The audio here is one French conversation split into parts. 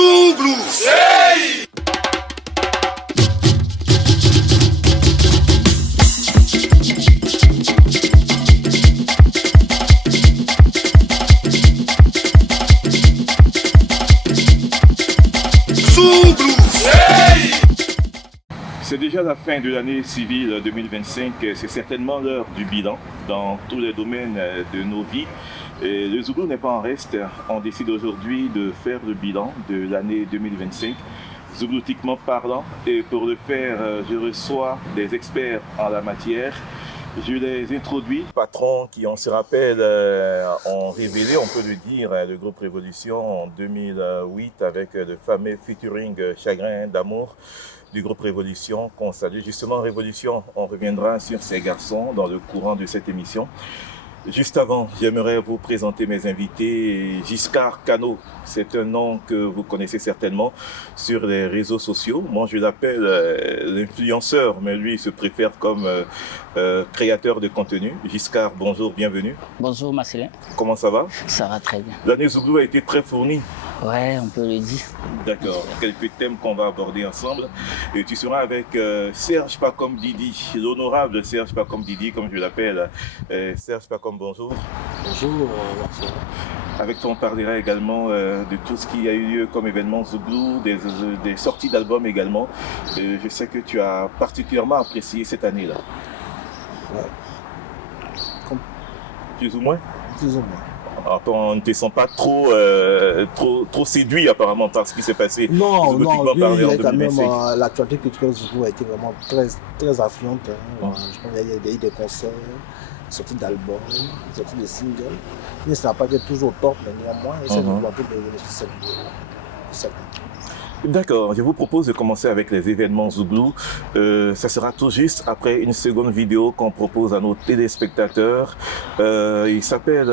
Zouglou. Hey! Zouglou. Hey! C'est déjà la fin de l'année civile 2025, c'est certainement l'heure du bilan dans tous les domaines de nos vies. Et le Zouglou n'est pas en reste, on décide aujourd'hui de faire le bilan de l'année 2025, zougloutiquement parlant. Et pour le faire, je reçois des experts en la matière. Je les introduis. Patrons qui, on se rappelle, ont révélé, on peut le dire, le groupe Révolution en 2008 avec le fameux featuring Chagrin d'amour du groupe Révolution qu'on salue. Justement, Révolution, on reviendra sur ces garçons dans le courant de cette émission. Juste avant, j'aimerais vous présenter mes invités. Giscard Cano, c'est un nom que vous connaissez certainement sur les réseaux sociaux. Moi, je l'appelle l'influenceur, mais lui, il se préfère comme créateur de contenu. Giscard, bonjour, bienvenue. Bonjour Marcelin. Comment ça va? Ça va très bien. L'année Zouglou a été très fournie. Ouais, on peut le dire. D'accord. Quelques thèmes qu'on va aborder ensemble. Et tu seras avec Serge Pacom Didi, l'honorable Serge Pacom Didi, comme je l'appelle. Serge Pacom, bonjour. Bonjour, Marcelin. Avec toi, on parlera également de tout ce qui a eu lieu comme événement Zouglou, des sorties d'albums également. Je sais que tu as particulièrement apprécié cette année-là. Ouais. Plus ou moins? Plus ou moins. Alors, on ne te sent pas trop séduit apparemment par ce qui s'est passé. Non, vu quand même l'actualité culturelle Zouglou a été vraiment très affluente. Hein. Je pense qu'il y a eu des concerts, sorties d'albums, sorties de singles. Mais ça n'a pas été toujours top, mais néanmoins, c'est un peu de cette D'accord, je vous propose de commencer avec les événements Zouglou. Ça sera tout juste après une seconde vidéo qu'on propose à nos téléspectateurs. Il s'appelle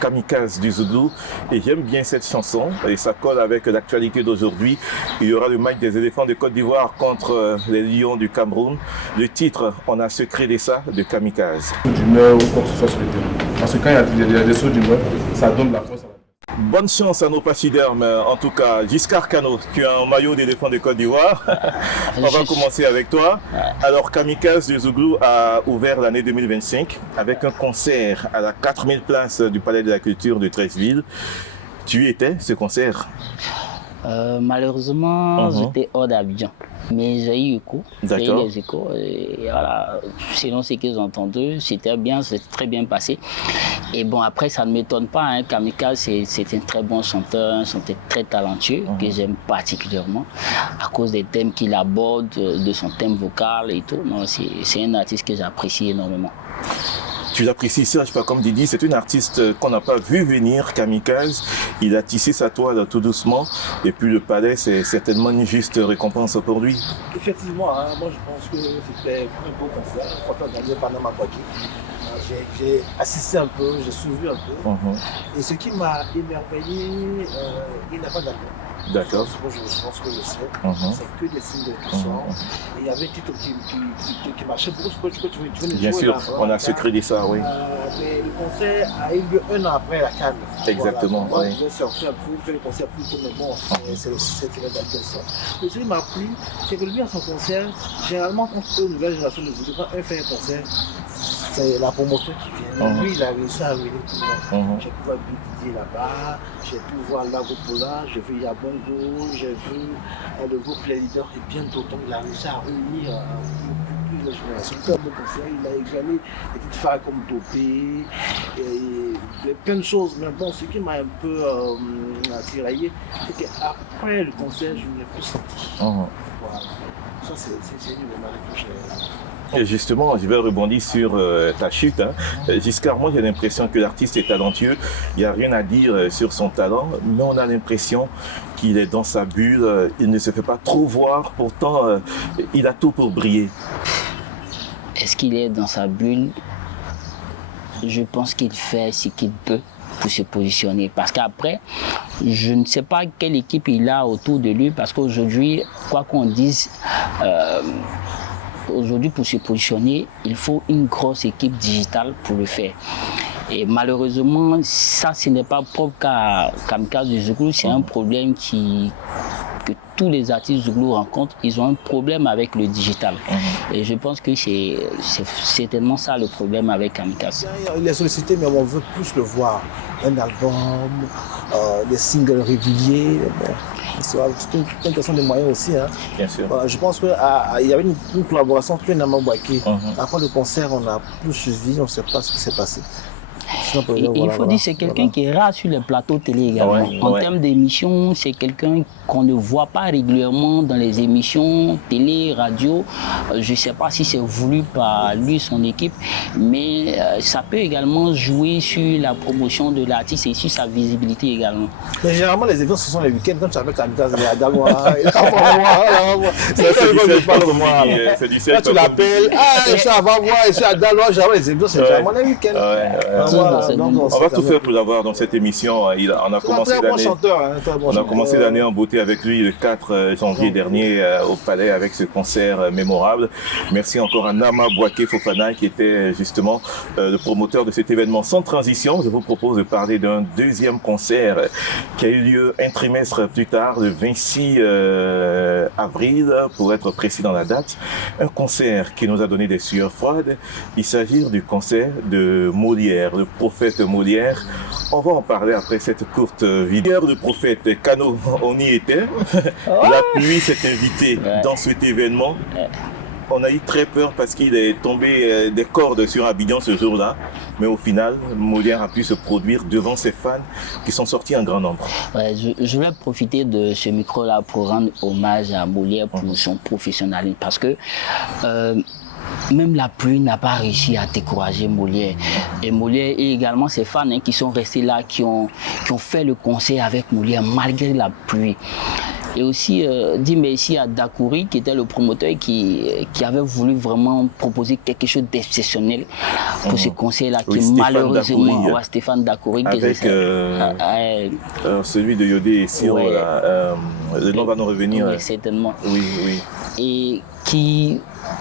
Kamikaze du Zouglou et j'aime bien cette chanson et ça colle avec l'actualité d'aujourd'hui. Il y aura le match des éléphants de Côte d'Ivoire contre les lions du Cameroun. Le titre, on a secret de ça, de Kamikaze. D'humeur ou quoi que ce soit sur le terrain. Parce que quand il y a des sauts d'humeur, ça donne la force à la. Bonne chance à nos pachydermes, en tout cas. Giscard Cano, tu as un maillot d'éléphant de Côte d'Ivoire. On va commencer avec toi. Alors, Kamikaze du Zouglou a ouvert l'année 2025 avec un concert à la 4000 places du Palais de la Culture de Treichville. Tu y étais, ce concert? Malheureusement, j'étais hors d'Abidjan. Mais j'ai eu écho, j'ai eu les échos. Et voilà, selon ce qu'ils ont entendu, c'était bien, c'est très bien passé. Et bon, après, ça ne m'étonne pas. Hein, Kamikaze, c'est un très bon chanteur, un chanteur très talentueux que j'aime particulièrement à cause des thèmes qu'il aborde, de son thème vocal et tout. C'est un artiste que j'apprécie énormément. Tu l'apprécies, Serge Pacom Didi, c'est un artiste qu'on n'a pas vu venir, Kamikaze. Il a tissé sa toile tout doucement. Et puis le palais, c'est certainement une juste récompense pour lui. Effectivement, hein, moi je pense que c'était un beau concert. Je crois que gagné Panama Kwaki. J'ai assisté un peu, j'ai suivi un peu. Et ce qui m'a émerveillé, il n'a pas d'album. D'accord. Je pense que je sais. C'est que des singles qui sortent. Et il y avait un titre qui marchait beaucoup. Tu venais de Bien jouer, sûr, là, on a secret de ça, oui. Mais le concert a eu lieu 1 an après la Cannes. Exactement. Voilà. Oui. Je vais sortir un peu, faire le concert plus tôt, mais bon, c'est le 7e d'album ça. Et ce qui m'a plu, c'est que lui, à son concert, généralement, quand on nouvelle génération de Zouglou, quand un fait un concert, c'est la promotion qui vient. Lui, il a réussi à réunir tout le monde. J'ai pu voir Didier là-bas, j'ai pu voir Lagopola, j'ai vu Yabongo, j'ai vu le groupe Les Leaders et bien d'autres. Il a réussi à réunir plusieurs générations. Comme le concert, il a égalé des petites phares comme Topé, et plein de choses. Mais bon, ce qui m'a un peu tiraillé, c'est qu'après le concert, je ne l'ai plus senti. Voilà. Ça, c'est une remarque que j'ai. Et justement, je vais rebondir sur ta chute. Giscard, moi j'ai l'impression que l'artiste est talentueux. Il n'y a rien à dire sur son talent, mais on a l'impression qu'il est dans sa bulle. Il ne se fait pas trop voir, pourtant il a tout pour briller. Est-ce qu'il est dans sa bulle? Je pense qu'il fait ce qu'il peut pour se positionner. Parce qu'après, je ne sais pas quelle équipe il a autour de lui, parce qu'aujourd'hui, quoi qu'on dise, aujourd'hui, pour se positionner, il faut une grosse équipe digitale pour le faire. Et malheureusement, ça, ce n'est pas propre qu'à Kamikaze Zouglou, c'est un problème que tous les artistes Zouglou rencontrent. Ils ont un problème avec le digital. Et je pense que c'est certainement ça le problème avec Kamikaze. Il est sollicité, mais on veut plus le voir. Un album, des singles réguliers. Bon. C'est une question de moyens aussi. Hein. Bien sûr. Je pense qu'il y avait une collaboration avec Nama Bouaké. Après le concert, on a plus suivi, on ne sait pas ce qui s'est passé. Il faut dire que c'est quelqu'un qui est rare sur les plateaux télé également. En termes d'émissions, c'est quelqu'un qu'on ne voit pas régulièrement dans les émissions télé, radio. Je ne sais pas si c'est voulu par lui, son équipe, mais ça peut également jouer sur la promotion de l'artiste et sur sa visibilité également. Mais généralement, les événements, ce sont les week-ends. Quand tu appelles Kamikaze, il y a d'abord. C'est du 7. Quand tu l'appelles, je suis à Vavois, je suis à Dalois, généralement, les événements, c'est généralement les week-ends. On va tout faire pour l'avoir dans cette émission. On a commencé l'année en beauté avec lui le 4 janvier dernier au Palais avec ce concert mémorable. Merci encore à Nama Bouaké Fofana qui était justement le promoteur de cet événement. Sans transition, je vous propose de parler d'un deuxième concert qui a eu lieu un trimestre plus tard, le 26 avril, pour être précis dans la date. Un concert qui nous a donné des sueurs froides. Il s'agit du concert de Molière, le prophète Molière. On va en parler après cette courte vidéo. Le prophète Kano, on y était. La pluie s'est invitée dans cet événement. On a eu très peur parce qu'il est tombé des cordes sur Abidjan ce jour-là. Mais au final, Molière a pu se produire devant ses fans qui sont sortis en grand nombre. Ouais, je vais profiter de ce micro-là pour rendre hommage à Molière pour son professionnalisme. Parce que même la pluie n'a pas réussi à décourager Molière. Et Molière et également ses fans qui sont restés là, qui ont fait le concert avec Molière malgré la pluie. Et aussi dire merci à Dakouri qui était le promoteur qui avait voulu vraiment proposer quelque chose d'exceptionnel pour ce concert-là qui malheureusement Stéphane Dakouri avec celui de Yodé et Siro, le nom va nous revenir. Oui, certainement. Oui. Et qui...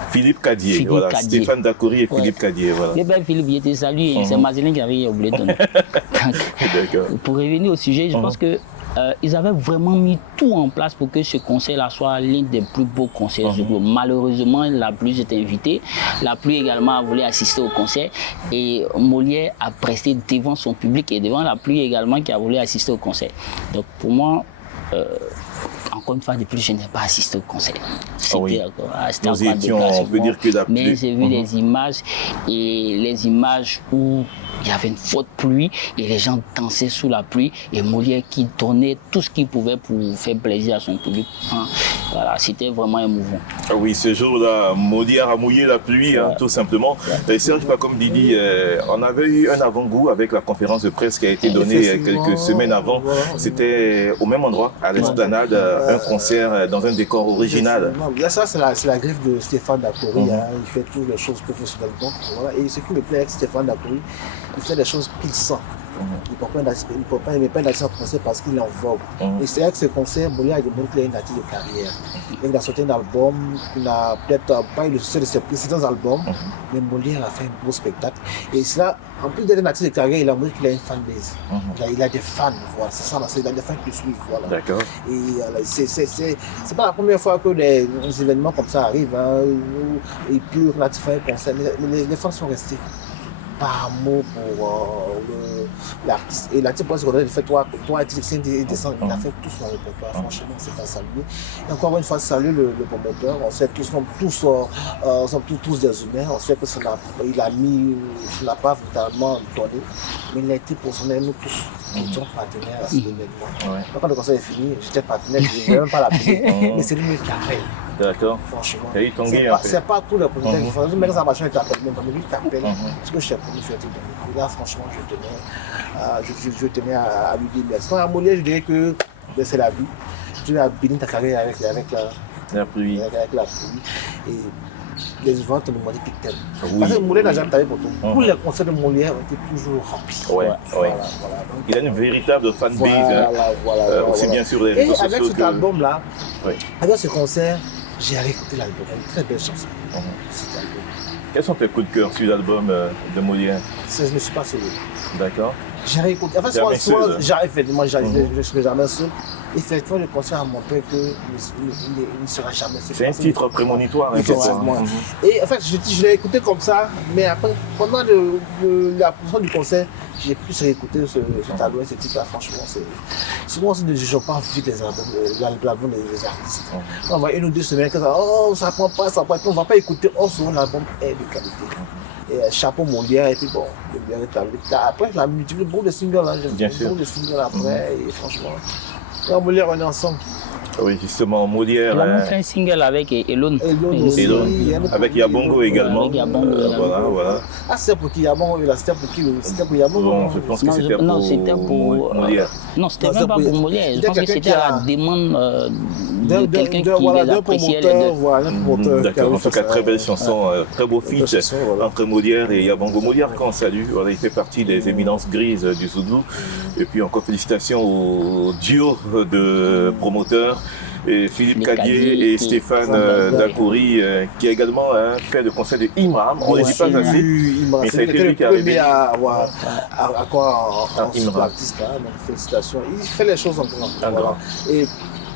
Philippe Cadier, voilà. Cadier. Stéphane Dakouri et Philippe Cadier, voilà. Eh bien, Philippe, il était salué, c'est Mazélin qui avait oublié de donner. Pour revenir au sujet, je pense que ils avaient vraiment mis tout en place pour que ce concert-là soit l'un des plus beaux concerts du groupe. Malheureusement, la pluie était invitée. La pluie également a voulu assister au concert. Et Molière a presté devant son public et devant la pluie également qui a voulu assister au concert. Donc pour moi, encore une fois, de plus, je n'ai pas assisté au concert. Nous étions, on peut dire que la pluie... Mais j'ai vu les images, et les images où il y avait une forte pluie et les gens dansaient sous la pluie et Molière qui donnait tout ce qu'il pouvait pour faire plaisir à son public. Voilà, c'était vraiment émouvant. Oui, ce jour-là, Molière a mouillé la pluie, tout simplement. Serge, pas comme Didi, on avait eu un avant-goût avec la conférence de presse qui a été donnée quelques semaines avant. C'était au même endroit, à l'Esplanade, un concert dans un décor original. Ça, c'est la griffe de Stéphane Dakouri. Il fait toutes les choses professionnellement. Voilà. Et ce qui me plaît avec Stéphane Dakouri, il fait des choses qu'il sent. Il ne peut pas aimer un artiste en concert parce qu'il en vogue. Et c'est avec ce concert, Molière a démontré qu'il a une artiste de carrière. Il a sorti un album, il n'a peut-être pas eu le succès de ses précédents albums, mais Molière a fait un beau spectacle. Et cela, en plus d'être un artiste de carrière, il a montré qu'il a une fanbase. Il a des fans, voilà. C'est ça, il a des fans qui le suivent. Voilà. D'accord. Et c'est pas la première fois que des événements comme ça arrivent, où il pleut relativement un concert, mais les fans sont restés. Par mot pour l'artiste. Et l'artiste, pour se redonner, il fait trois artistes, il a fait tout son répertoire. Franchement, c'est à saluer. Et encore une fois, saluer le promoteur. On sait tous, sommes tous des humains. On sait que il n'a pas véritablement donné, mais il a été pour son nous tous. Nous sommes partenaires à cet événement. Quand le concert est fini, j'étais partenaire, je ne vais même pas l'appeler. Mais c'est lui qui appelle. D'accord. Franchement. C'est pas tous les producteurs qui font. Même sa machine t'appelle, mais lui t'appelle. Parce que je suis promu, je vais te donner. Là, franchement, je tenais à lui dire merci. À Molière, je dirais que c'est la vie. Tu vas bénir ta carrière avec la pluie. Et les ventes de Molière qui t'aiment. Parce que Molière n'a jamais travaillé pour tout. Tous les concerts de Molière ont été toujours remplis. Voilà. Il a une véritable fanbase. Aussi bien sur les réseaux sociaux. Et avec cet album-là, avec ce concert, j'ai réécouté l'album. Une très belle chanson. Cet album. Quels sont tes coups de cœur sur l'album de Molière? Je ne suis pas seul. D'accord. J'ai réécouté. En fait, souvent, effectivement, je ne serai jamais seul. Effectivement, le concert a montré qu'il ne sera jamais seul. C'est un titre prémonitoire. Effectivement. Et en fait, je l'ai écouté comme ça, mais après, pendant la portion du concert, j'ai plus réécouté cet album, ce titre-là, franchement. Souvent, on ne juge pas vite l'album des artistes. On voit 1 ou 2 semaines, oh, ça prend pas, on ne va pas écouter, souvent l'album est de qualité. Et chapeau Molière, et puis bon, Molière est arrivé. Après, je l'ai multiplié beaucoup de singles, beaucoup de singles après, et franchement, là, Molière, on est ensemble. Oui, justement, Molière. Il a même fait un single avec Elon. Elon. Avec Yabongo également. Voilà. Ah, c'était pour qui Yabongo? C'était pour qui? C'était pour Yabongo? Bon, je pense que c'était pour Molière. Non, c'était même pas pour Molière. Je pense que c'était à la demande de quelqu'un qui les appréciait les deux. D'accord, en tout cas, très belle chanson, très beau feat entre Molière et Yabongo. Molière, qu'on salue, il fait partie des éminences grises du Zouzou. Et puis encore félicitations au duo de promoteurs. Et Philippe Cadier et Stéphane Dakouri, qui a également fait le concert de Imram. On ne le dit pas assez, mais ça a été lui qui a arrivé. À quoi en artiste, donc félicitations. Il fait les choses en grand. Et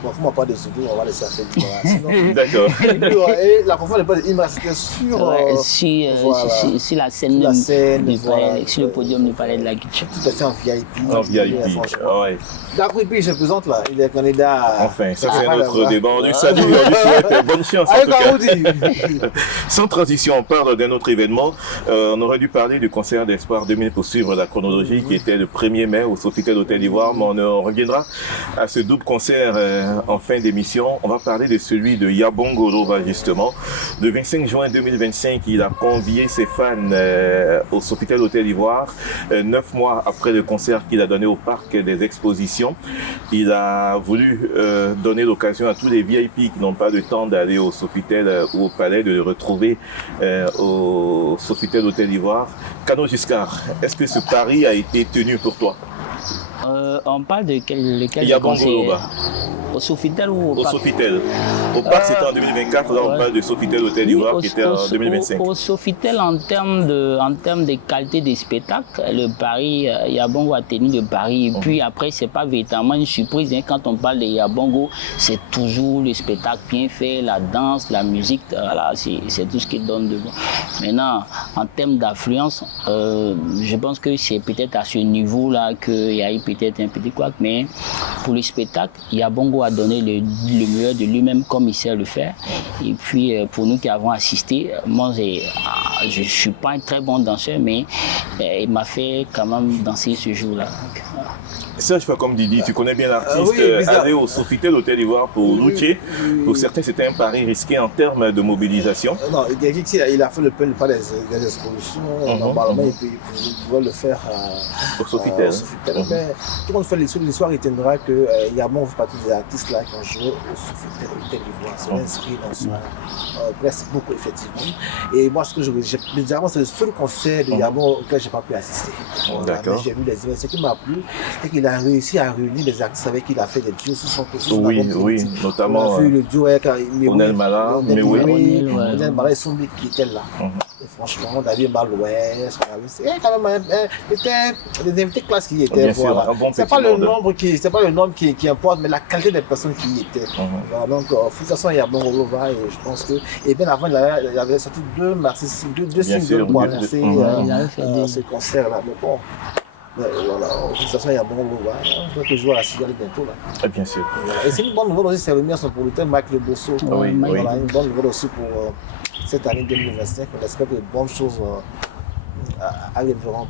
bon, comment pas de Zoulou, on va laisser faire du voilà. D'accord. Et la conférence de presse de Imra, c'était sur la scène du palais, sur le podium du palais de la culture. Tout à fait en VIP. En VIP, ouais. D'accord, puis il se présente là, il est candidat. Enfin, ça c'est un autre débat. On lui salue, on lui souhaite bonne chance en tout cas. Sans transition, on parle d'un autre événement. On aurait dû parler du concert d'Espoir 2000 pour suivre la chronologie qui était le 1er mai au Sofitel Hôtel d'Ivoire, mais on reviendra à ce double concert en fin d'émission. On va parler de celui de Yabongo Loba justement. Le 25 juin 2025, il a convié ses fans au Sofitel Hôtel d'Ivoire, 9 mois après le concert qu'il a donné au Parc des Expositions. Il a voulu donner l'occasion à tous les VIP qui n'ont pas le temps d'aller au Sofitel ou au Palais de le retrouver au Sofitel Hôtel d'Ivoire. Kano Giscard, est-ce que ce pari a été tenu pour toi? On parle de lequel Yabongo Loba. Au Sofitel ou au Parc? Au Sofitel. Au Parc, c'était en 2024. Là, on parle de Sofitel Hôtel d'Ivoire qui était en 2025. Au Sofitel, en termes de qualité des spectacles, le pari, Yabongo a tenu le pari. Et puis après, c'est pas véritablement une surprise. Hein. Quand on parle de Yabongo, c'est toujours le spectacle bien fait, la danse, la musique. Voilà, c'est tout ce qui donne de bon. Maintenant, en termes d'affluence, je pense que c'est peut-être à ce niveau-là qu'il y a eu peut-être un petit couac. Mais pour le spectacle, Yabongo a donné le meilleur de lui-même comme il sait le faire. Et puis pour nous qui avons assisté, moi je ne suis pas un très bon danseur, mais il m'a fait quand même danser ce jour-là. Serge comme Didi, tu connais bien l'artiste, aller au Sofitel Hôtel d'Ivoire pour Loutier. Pour certains, c'était un pari risqué en termes de mobilisation. Non, il a fait le pas des expositions, normalement, il pouvait le faire au Sofitel. Mais tout le monde fait l'histoire, il tiendra que Yabon fait partie des artistes là qui ont joué au Sofitel Hôtel d'Ivoire. C'est inscrit dans son presse beaucoup, effectivement. Et moi, ce que c'est le seul concert de Yabon auquel je n'ai pas pu assister. D'accord. J'ai vu les événements. Ce qui m'a plu, c'est qu'il a réussi à réunir les artistes avec qui il a fait des duos sur son Oui, notamment. On a vu le duo avec Onel Mala, Onel Mala et Sombi qui étaient là. Et franchement, on a vu Malouès, il y a quand même des invités classes qui y étaient. Bien sûr, c'est pas le nombre qui importe, mais la qualité des personnes qui y étaient. Donc, de toute façon, il y a Bon Rolova et je pense que. Et bien avant, il avait sorti deux singles pour annoncer ce concert-là. Mais bon. Voilà, de toute façon, il y a Bon Rolova. Je crois que je joue à la Cigale bientôt. Là. Bien sûr. Voilà. Et c'est une bonne nouvelle aussi, c'est le mien son producteur, Mike Le Bosso. Voilà, une bonne nouvelle aussi pour cette année 2025. On espère que de bonnes choses arriveront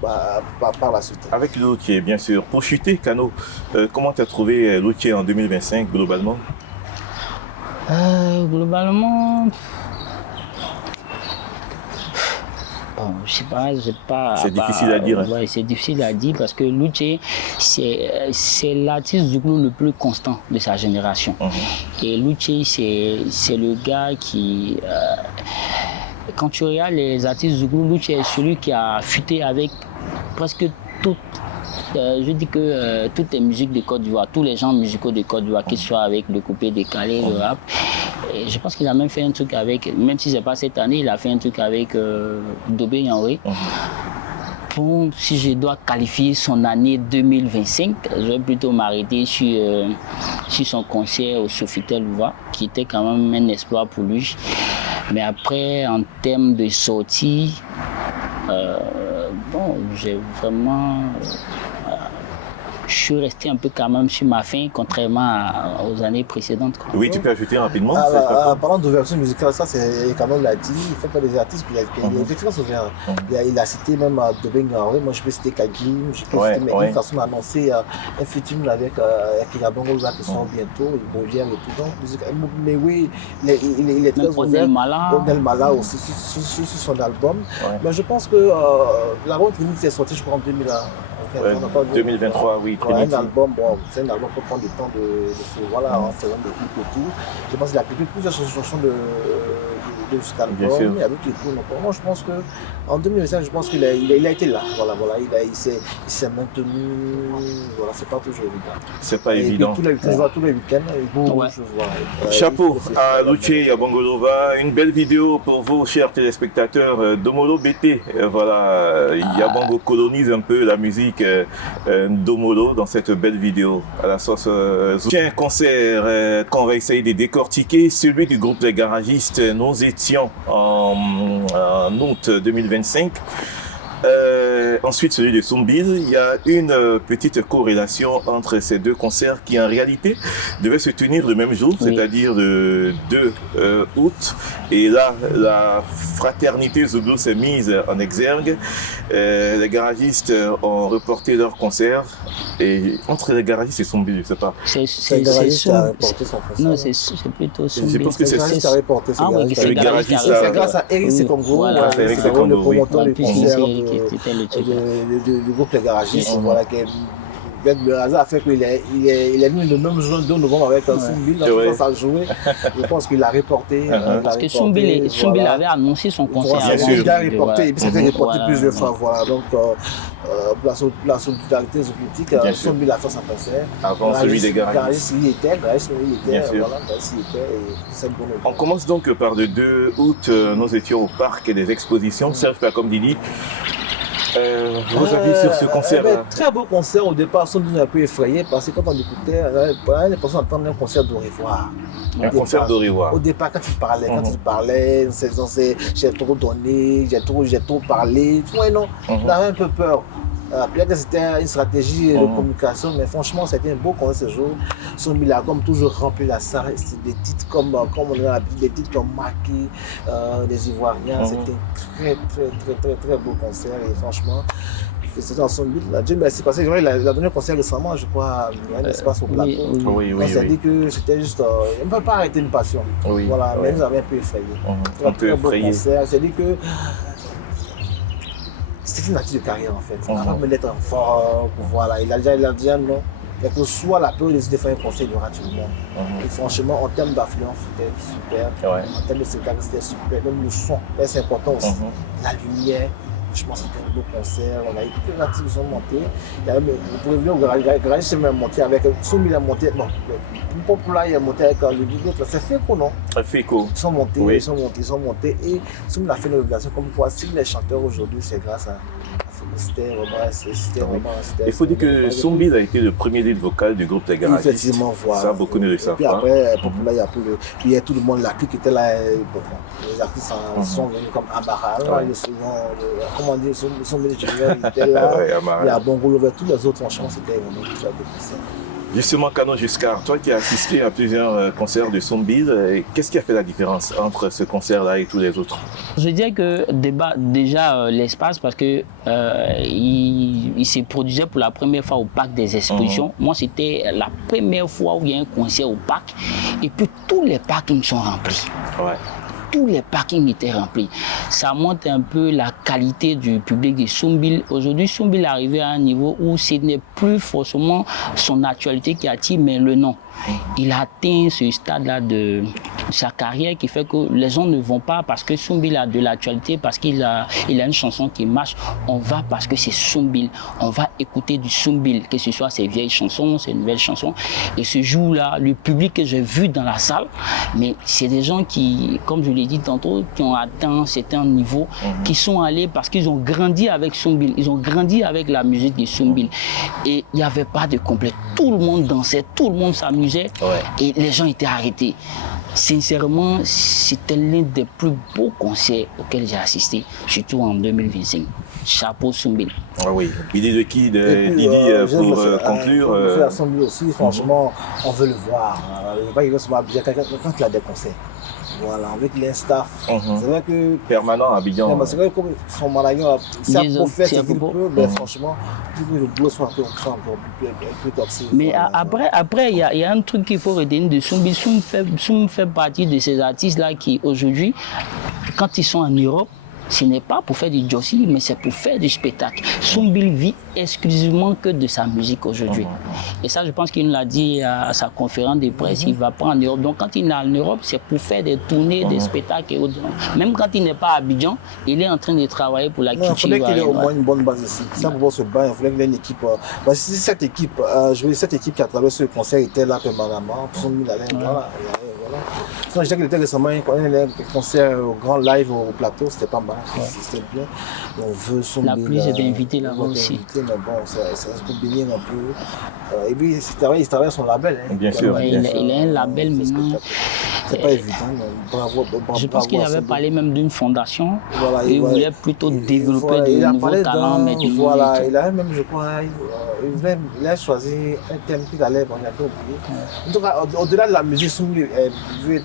par la suite. Avec Loutier, bien sûr. Pour chuter, Kano, comment tu as trouvé Loutier en 2025 globalement? Globalement. Bon, je sais pas. C'est difficile à dire. Ouais, c'est difficile à dire parce que Loutier, c'est l'artiste du groupe le plus constant de sa génération. Et Loutier, c'est le gars qui. Quand tu regardes les artistes du groupe, Loutier est celui qui a fuité avec presque Je dis que toutes les musiques de Côte d'Ivoire, tous les genres musicaux de Côte d'Ivoire, qu'ils soient avec le coupé décalé, le rap, et je pense qu'il a même fait un truc avec, même si c'est pas cette année, il a fait un truc avec Dobé Yanré. Bon, si je dois qualifier son année 2025, je vais plutôt m'arrêter sur son concert au Sofitel Louva, qui était quand même un exploit pour lui. Mais après, en termes de sortie, bon, j'ai vraiment... je suis resté un peu quand même sur ma faim, contrairement aux années précédentes. Quoi. Oui, tu peux ajouter rapidement. Parlant d'ouverture musicale, ça c'est quand même l'a dit, il fait pas des artistes, il a cité même Dobé Yanré, moi je peux citer Kagim, je peux citer une façon d'annoncer un featuring avec Yabongo qui sort bientôt, il Bolière et tout. Donc, mais oui, il est très ouvert. Odel Mala aussi sur son album. Mais je pense que l'album Trinity est sorti, je crois, en 2023, oui. Un album, bon, c'est un album pour prendre le temps de se, voilà, en faisant des clips et tout. Je pense qu'il a publié plusieurs chansons de cet album, avec les tout. Donc, moi, je pense qu'en 2025, je pense qu'il a été là. Voilà, il s'est maintenu. Voilà, c'est pas toujours évident. C'est pas évident. Tous les week-ends, je vois. Chapeau à Luce Yabongolova. Une belle vidéo pour vous, chers téléspectateurs. Domolo BT. Voilà, Yabongo colonise un peu la musique Domolo dans cette belle vidéo à la sauce. Un concert qu'on va essayer de décortiquer, celui du groupe Les Garagistes. Nous étions en août 2025. Ensuite, celui de Soumbil, il y a une petite corrélation entre ces deux concerts qui en réalité devaient se tenir le même jour, c'est-à-dire le 2 août. Et là, la fraternité Zouglou s'est mise en exergue. Les garagistes ont reporté leur concert. Et entre les garagistes et Soumbil, je ne sais pas. C'est les garagistes qui a reporté son concert. Non, c'est plutôt Soumbil. Je pense que c'est les garagistes qui a reporté. C'est grâce à Eric Sekongo, le promoteur du concert du groupe Les Garagistes, voilà, le hasard a fait qu'il est venu le même jour de novembre avec Soumbil, ça a joué. Je pense qu'il l'a reporté. Parce que Soumbil avait annoncé son concert. Il a reporté, et puis c'était reporté plusieurs fois. Voilà, donc la solidarité politique, Soumbil a fait son concert. Avant celui des Garagistes. Il était, voilà, c'est bon. On commence donc par le 2 août, nous étions au parc des expositions. Serge Pacom Didi. Vos avis sur ce concert très beau concert. Au départ, on nous a un peu effrayé parce que quand on écoutait, on avait l'impression d'entendre un concert d'Au-revoir. Un concert d'Au-revoir. Au départ, quand il parlait, j'ai trop donné, j'ai trop parlé. On avait un peu peur. Peut-être que c'était une stratégie de communication, mais franchement, c'était un beau concert ce jour. Soumbil a comme toujours rempli la salle. Des titres comme on a l'habitude, des titres qui ont marqué les Ivoiriens. C'était un très beau concert et franchement, c'était en Soumbil. Dieu merci, parce que il a donné un concert récemment, je crois, un espace au plateau. On s'est dit que c'était juste, on ne peut pas arrêter une passion. Voilà, mais nous avons un peu effrayé. Un peu effrayé. C'est dit que c'est une nature de carrière en fait. On va me mettre en forme, voilà. Il a déjà non. Quel que soit la période de faire un concert, il y aura tout le monde. Et franchement, en termes d'affluence, c'était super. En termes de spectacle, c'était super. Même le son, c'est important aussi. La lumière, franchement, c'était un beau concert. On a eu tous les artistes qui sont montés. Vous pouvez venir au garage, c'est même monté avec Soumbil a monté. Non, le populaire il a monté avec le vidéo. C'est Féco, non? Féco. Ils sont montés. Et Soumbil a fait une révélation comme quoi, si les chanteurs aujourd'hui, c'est grâce à. C'était vraiment. Il faut dire que Soumbil a été le premier lead vocal du groupe Les Garagistes. Effectivement, voilà. Ça, beaucoup ne le savent pas. Puis après, Populaire, il y a tout le monde, la clique était là. Les artistes sont venus comme Amara, comment dire, Soumbil il était là. Il y a Bongolo, tous les autres, franchement, c'était vraiment tout ça. Justement, Kano Giscard, toi qui as assisté à plusieurs concerts de Soumbil, qu'est-ce qui a fait la différence entre ce concert-là et tous les autres? Je dirais que déjà l'espace, parce que il se produisait pour la première fois au Parc des Expositions. Moi, c'était la première fois où il y a un concert au parc, et puis tous les parkings sont remplis. Tous les parkings étaient remplis. Ça montre un peu la qualité du public de Soumbil. Aujourd'hui, Soumbil est arrivé à un niveau où ce n'est plus forcément son actualité qui attire, mais le nom. Il a atteint ce stade-là sa carrière qui fait que les gens ne vont pas parce que Soumbil a de l'actualité, parce qu'il a une chanson qui marche. On va parce que c'est Soumbil. On va écouter du Soumbil, que ce soit ses vieilles chansons, ses nouvelles chansons. Et ce jour-là, le public que j'ai vu dans la salle, mais c'est des gens qui, comme je l'ai dit tantôt, qui ont atteint un certain niveau, qui sont allés parce qu'ils ont grandi avec Soumbil. Ils ont grandi avec la musique de Soumbil. Et il n'y avait pas de complet. Tout le monde dansait, tout le monde s'amusait. Et les gens étaient arrêtés. Sincèrement, c'était l'un des plus beaux concerts auxquels j'ai assisté, surtout en 2025. Chapeau Soumbil. Ah oui, l'idée de qui Didi pour conclure à Soumbil aussi, franchement, on veut le voir. Je ne veux pas qu'il soit Abidjan quand il a des concerts. Voilà, avec l'instaff. C'est vrai que. Permanent à Abidjan. C'est vrai que son manager, ça peut faire ce qu'il peut, mais franchement, le boulot soit un peu plus toxique. Mais après, il y a un truc qu'il faut retenir de Soumbil. Soum fait partie de ces artistes-là qui, aujourd'hui, quand ils sont en Europe, ce n'est pas pour faire du jossi, mais c'est pour faire du spectacle. Soumbil vit exclusivement que de sa musique aujourd'hui. Et ça, je pense qu'il nous l'a dit à sa conférence de presse, il ne va pas en Europe. Donc quand il est en Europe, c'est pour faire des tournées, des spectacles et autres. Même quand il n'est pas à Abidjan, il est en train de travailler pour la culture. Il faudrait qu'il ait au moins une bonne base ici. Ça, pour se battre, il faudrait qu'il ait une équipe. Si cette équipe, cette équipe qui a traversé le concert était là permanemment, Soumbil allait, voilà. Je disais qu'il était récemment un concert au grand live au plateau, c'était pas mal, c'était bien. On veut Soumbil. La pluie, j'étais invité là-bas aussi. Mais bon, ça se peut bénir un peu. Et puis, il travaille son label. Hein. Bien sûr. Il a un label maintenant. C'est pas évident, mais bravo. Je pense qu'il avait parlé même d'une fondation. Voilà, il voulait plutôt développer de nouveaux talents. Voilà, il avait même, je crois, il a choisi un thème qu'il allait, bon, il a oublié. En tout cas, au-delà de la musique, Soumbil veut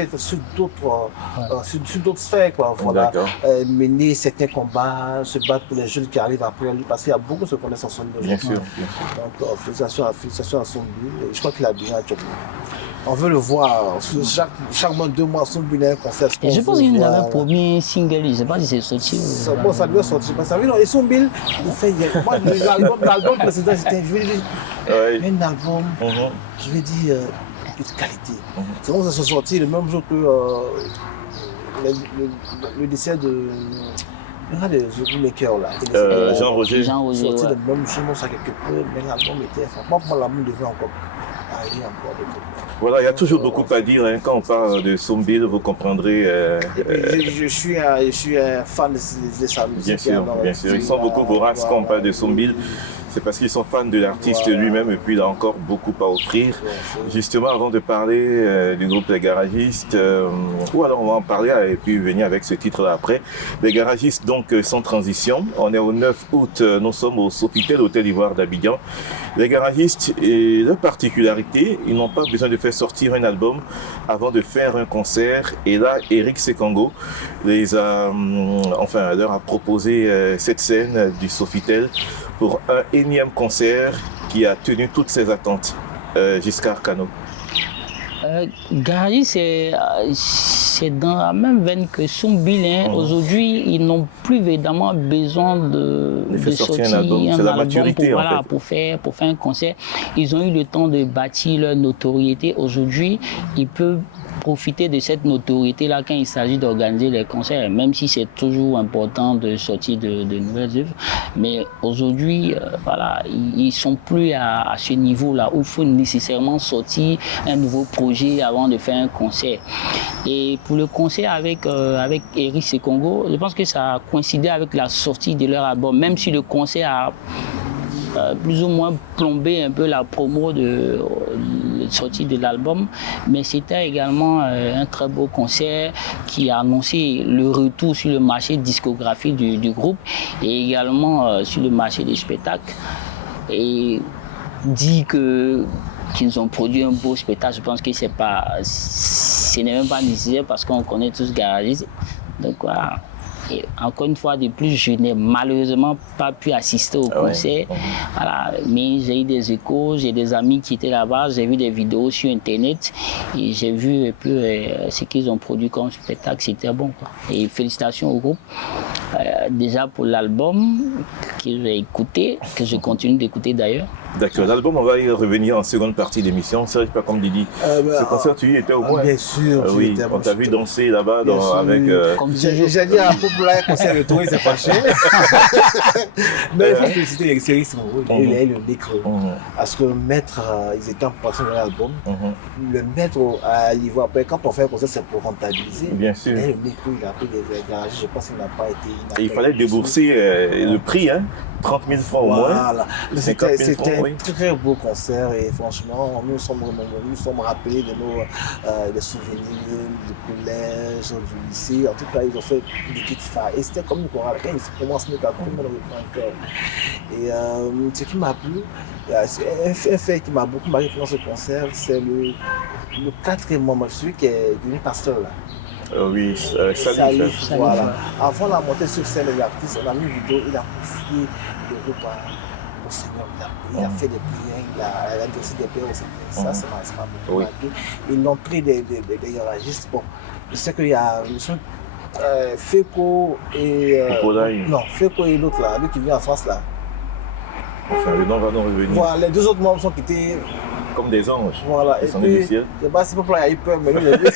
être sur d'autres sphères, quoi. Voilà. Mener certains combats, se battre pour les jeunes qui arrivent après lui, parce qu'il y a beaucoup de se connaissent en Soumbil. Bien sûr. Donc, félicitations à Soumbil. Je crois qu'il a bien actuellement. On veut le voir. Chaque mois, 2 mois, Soumbil a un concert. Je pense qu'il avait promis un single, je ne sais pas si c'est sorti. Bon, ça doit sortir. Et Soumbil, il fait. Moi, l'album précédent, je vais dire, un album, je vais dire, de qualité. C'est comme ça se sorti le même jour que le décès de. Regardez The Maker là. Jean-Roger. Sorti le même jour, ça quelque peu, mais l'album était. Franchement, pour moi, l'album devait encore arriver encore de tout. Voilà, il y a toujours beaucoup à dire hein. Quand on parle de Soumbil, vous comprendrez. Je suis un fan de sa musique. Bien sûr. Ils sont beaucoup voraces quand on parle de Soumbil. C'est parce qu'ils sont fans de l'artiste lui-même et puis il a encore beaucoup à offrir. Justement, avant de parler du groupe Les Garagistes, ou alors on va en parler et puis venir avec ce titre-là après. Les Garagistes, donc, sans transition. On est au 9 août, nous sommes au Sofitel, Hôtel Ivoire d'Abidjan. Les Garagistes, et leur particularité, ils n'ont pas besoin de faire sortir un album avant de faire un concert. Et là, Eric Sekongo leur a proposé cette scène du Sofitel pour un énième concert qui a tenu toutes ses attentes. Giscard Cano. Gary, c'est dans la même veine que Soumbil. Aujourd'hui, ils n'ont plus évidemment besoin de sortir un album pour faire un concert. Ils ont eu le temps de bâtir leur notoriété. Aujourd'hui, ils peuvent profiter de cette notoriété-là quand il s'agit d'organiser les concerts, même si c'est toujours important de sortir de nouvelles œuvres. Mais aujourd'hui, ils ne sont plus à ce niveau-là où il faut nécessairement sortir un nouveau projet avant de faire un concert. Et pour le concert avec Eric Sekongo, je pense que ça a coïncidé avec la sortie de leur album, même si le concert a plus ou moins plombé un peu la promo de sortie de l'album, mais c'était également un très beau concert qui a annoncé le retour sur le marché discographique du groupe et également sur le marché des spectacles. Et dit qu'ils ont produit un beau spectacle, je pense que ce n'est même pas nécessaire parce qu'on connaît tous Garagistes. Donc voilà. Et encore une fois de plus, je n'ai malheureusement pas pu assister au concert. Voilà. Mais j'ai eu des échos, j'ai des amis qui étaient là-bas, j'ai vu des vidéos sur Internet et j'ai vu un peu ce qu'ils ont produit comme spectacle, c'était bon, quoi. Et félicitations au groupe. Déjà pour l'album que j'ai écouté, que je continue d'écouter d'ailleurs. D'accord, l'album, on va y revenir en seconde partie d'émission. C'est pas comme Didi. Ce concert, tu y étais au moins? Bien sûr. Oui, on t'a vu danser là-bas avec. J'ai dit à un populaire concert de Touré, c'est fâché. Mais il faut féliciter les séries, il est le micro. Parce que mettre, ils étaient en passant dans l'album, le mettre à l'Ivoire, après, quand on fait un concert, c'est pour rentabiliser. Bien sûr. Et le micro, il a pris des garages, je pense qu'il n'a pas été. Il fallait débourser le prix, hein? 30 000 francs au moins. Voilà. C'était un très beau concert et franchement, nous sommes rappelés de nos des souvenirs du collège, du lycée. En tout cas, ils ont fait des petites phares. Et c'était comme une chorale. Quand ils commencent à tout le monde reprend le cœur. Et ce qui m'a plu, un fait qui m'a beaucoup marqué pendant ce concert, c'est le 4e membre, celui qui est devenu pasteur là. Oui, Salif. Voilà. Avant la montée sur scène de l'artiste, on a mis une vidéo, il a confié le repas au Seigneur. Il a fait des prières, il a adressé des prières au Seigneur. Ça m'a beaucoup marqué. Ils l'ont pris des garagistes. Bon, je sais qu'il y a Feko et. Non, Feko et l'autre là, lui qui vient en France là. Enfin, le nom va nous revenir. Voilà, les 2 autres membres sont quittés. Comme des anges. Voilà, et puis, je sais pas si il a eu peur, mais lui, il a vu.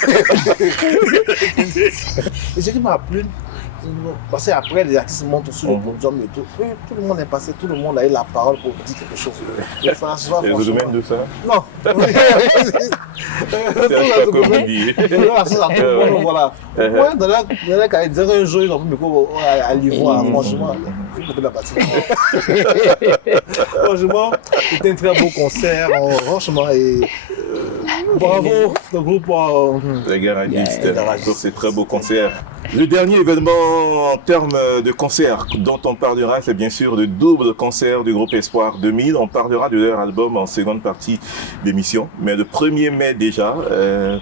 Et ce qui m'a plu, parce qu'après, les artistes montent sur le podium et tout. Tout le monde est passé, tout le monde a eu la parole pour dire quelque chose. Et le domaine de ça? Non. C'est voilà. Moi, dans la carrière, un jour, ils ont pris le micro à l'Ivoire, franchement. Franchement, c'était un très beau concert, franchement, et bravo le groupe. Les garagistes pour ces très beaux concerts. Le dernier événement en termes de concert dont on parlera, c'est bien sûr le double concert du groupe Espoir 2000. On parlera de leur album en seconde partie d'émission. Mais le 1er mai déjà,